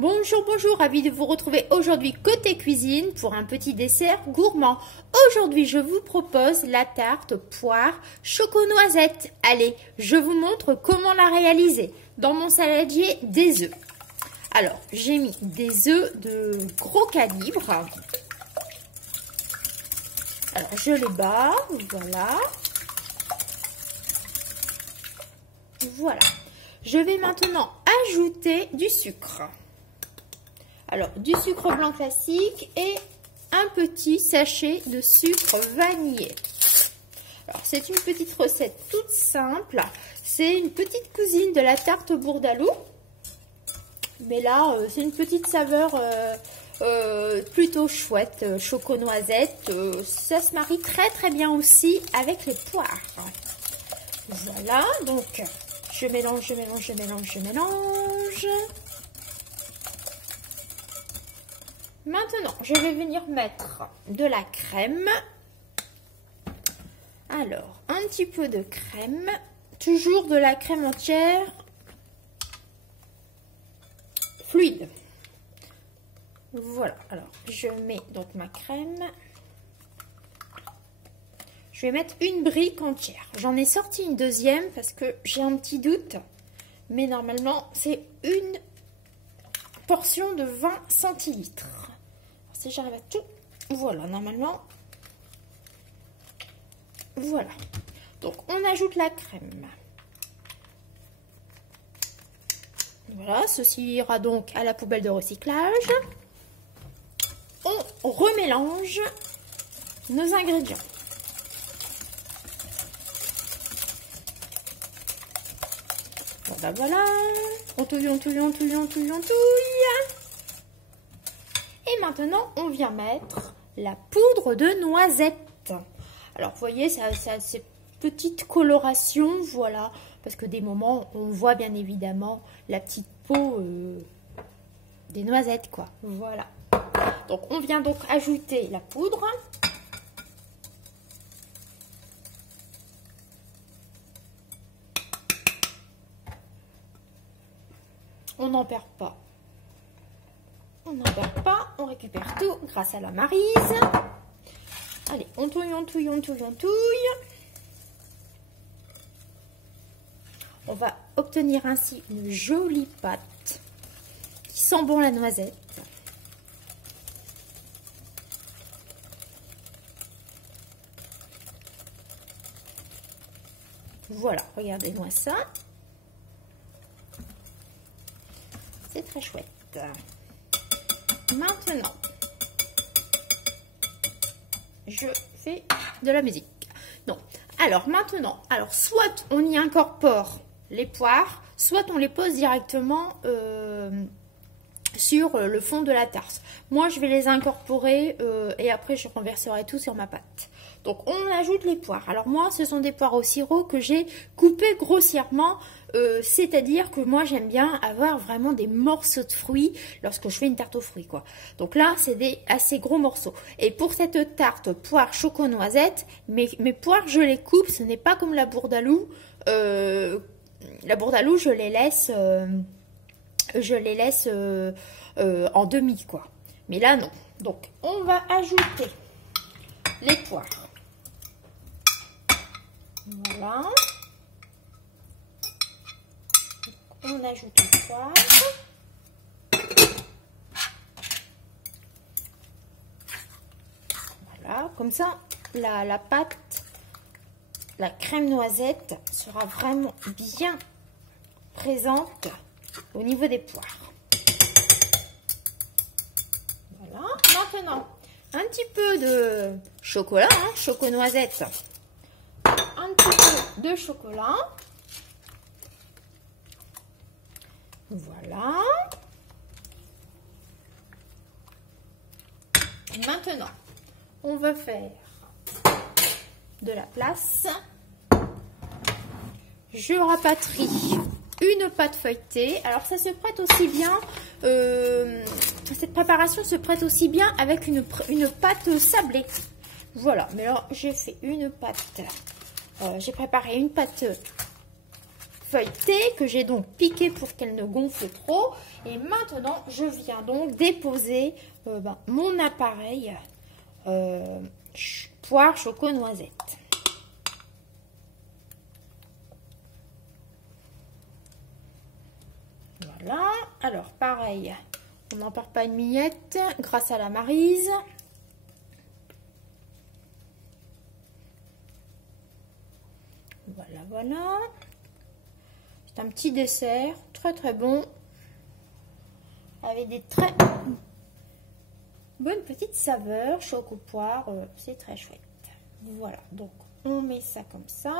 Bonjour, bonjour, ravi de vous retrouver aujourd'hui côté cuisine pour un petit dessert gourmand. Aujourd'hui, je vous propose la tarte poire choco-noisette. Allez, je vous montre comment la réaliser. Dans mon saladier, des œufs. Alors, j'ai mis des œufs de gros calibre. Alors, je les bats, voilà. Voilà. Je vais maintenant ajouter du sucre. Alors, du sucre blanc classique et un petit sachet de sucre vanillé. Alors, c'est une petite recette toute simple. C'est une petite cousine de la tarte bourdaloue. Mais là, c'est une petite saveur plutôt chouette, choco-noisette. Ça se marie très très bien aussi avec les poires. Voilà, donc je mélange, je mélange, je mélange, je mélange. Maintenant, je vais venir mettre de la crème. Alors, un petit peu de crème. Toujours de la crème entière fluide. Voilà, alors je mets donc ma crème. Je vais mettre une brique entière. J'en ai sorti une deuxième parce que j'ai un petit doute. Mais normalement, c'est une portion de 20 centilitres. Si j'arrive à tout, voilà, normalement, voilà. Donc, on ajoute la crème. Voilà, ceci ira donc à la poubelle de recyclage. On remélange nos ingrédients. Voilà, voilà. On touille, on touille, on touille, on touille, on touille. Et maintenant, on vient mettre la poudre de noisette. Alors, vous voyez, ça a ces petites colorations, voilà. Parce que des moments, on voit bien évidemment la petite peau des noisettes, quoi. Voilà. Donc, on vient donc ajouter la poudre. On n'en perd pas. On n'en perd pas, on récupère tout grâce à la maryse. Allez, on touille, on touille, on touille, on touille. On va obtenir ainsi une jolie pâte qui sent bon la noisette. Voilà, regardez-moi ça. C'est très chouette. Maintenant, je fais de la musique. Non. Alors, maintenant, soit on y incorpore les poires, soit on les pose directement sur le fond de la tarte. Moi, je vais les incorporer et après, je renverserai tout sur ma pâte. Donc, on ajoute les poires. Alors, moi, ce sont des poires au sirop que j'ai coupées grossièrement. C'est-à-dire que moi, j'aime bien avoir vraiment des morceaux de fruits lorsque je fais une tarte aux fruits, quoi. Donc là, c'est des assez gros morceaux. Et pour cette tarte poire choco-noisette, mes poires, je les coupe. Ce n'est pas comme la bourdaloue. La bourdaloue, je les laisse en demi, quoi. Mais là, non. Donc, on va ajouter les poires. Voilà. On ajoute les poires. Voilà, comme ça, la pâte, la crème noisette sera vraiment bien présente au niveau des poires. Voilà, maintenant, un petit peu de chocolat, hein, choco-noisette. Un petit peu de chocolat. Voilà. Maintenant, on va faire de la place. Je rapatrie une pâte feuilletée. Alors, ça se prête aussi bien, cette préparation se prête aussi bien avec une pâte sablée. Voilà, mais alors j'ai fait une pâte, j'ai préparé une pâte feuilletée que j'ai donc piquée pour qu'elle ne gonfle trop. Et maintenant, je viens donc déposer mon appareil poire choco-noisette. Voilà. Alors, pareil, on n'en perd pas une miette grâce à la Maryse. Voilà, voilà. C'est un petit dessert très très bon. Avec des très bonnes petites saveurs. Choco-poire, c'est très chouette. Voilà, donc on met ça comme ça.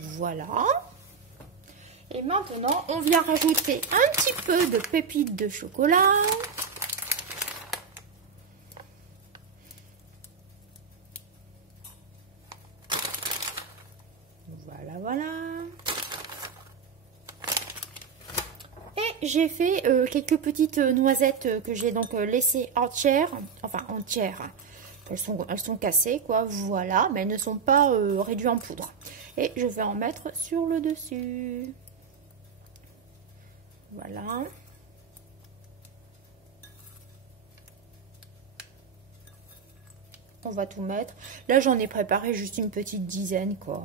Voilà. Et maintenant, on vient rajouter un petit peu de pépites de chocolat. Voilà, voilà. Et j'ai fait quelques petites noisettes que j'ai donc laissées entières. Enfin, entières. Elles sont cassées, quoi. Voilà, mais elles ne sont pas réduites en poudre. Et je vais en mettre sur le dessus. Voilà. On va tout mettre. Là, j'en ai préparé juste une petite dizaine, quoi.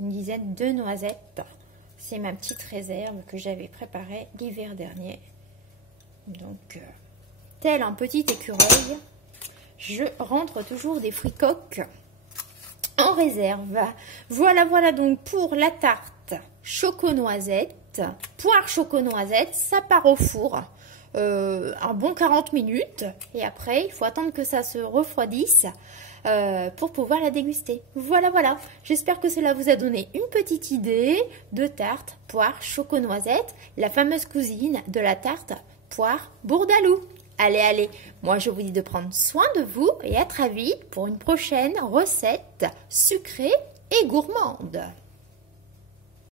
Une dizaine de noisettes. C'est ma petite réserve que j'avais préparée l'hiver dernier. Donc, tel un petit écureuil, je rentre toujours des fruits coques en réserve. Voilà, voilà donc pour la tarte choco-noisette, poire choco-noisette. Ça part au four un bon 40 minutes. Et après, il faut attendre que ça se refroidisse pour pouvoir la déguster. Voilà, voilà. J'espère que cela vous a donné une petite idée de tarte poire choco-noisette, la fameuse cousine de la tarte poire bourdaloue. Allez, allez, moi je vous dis de prendre soin de vous et à très vite pour une prochaine recette sucrée et gourmande.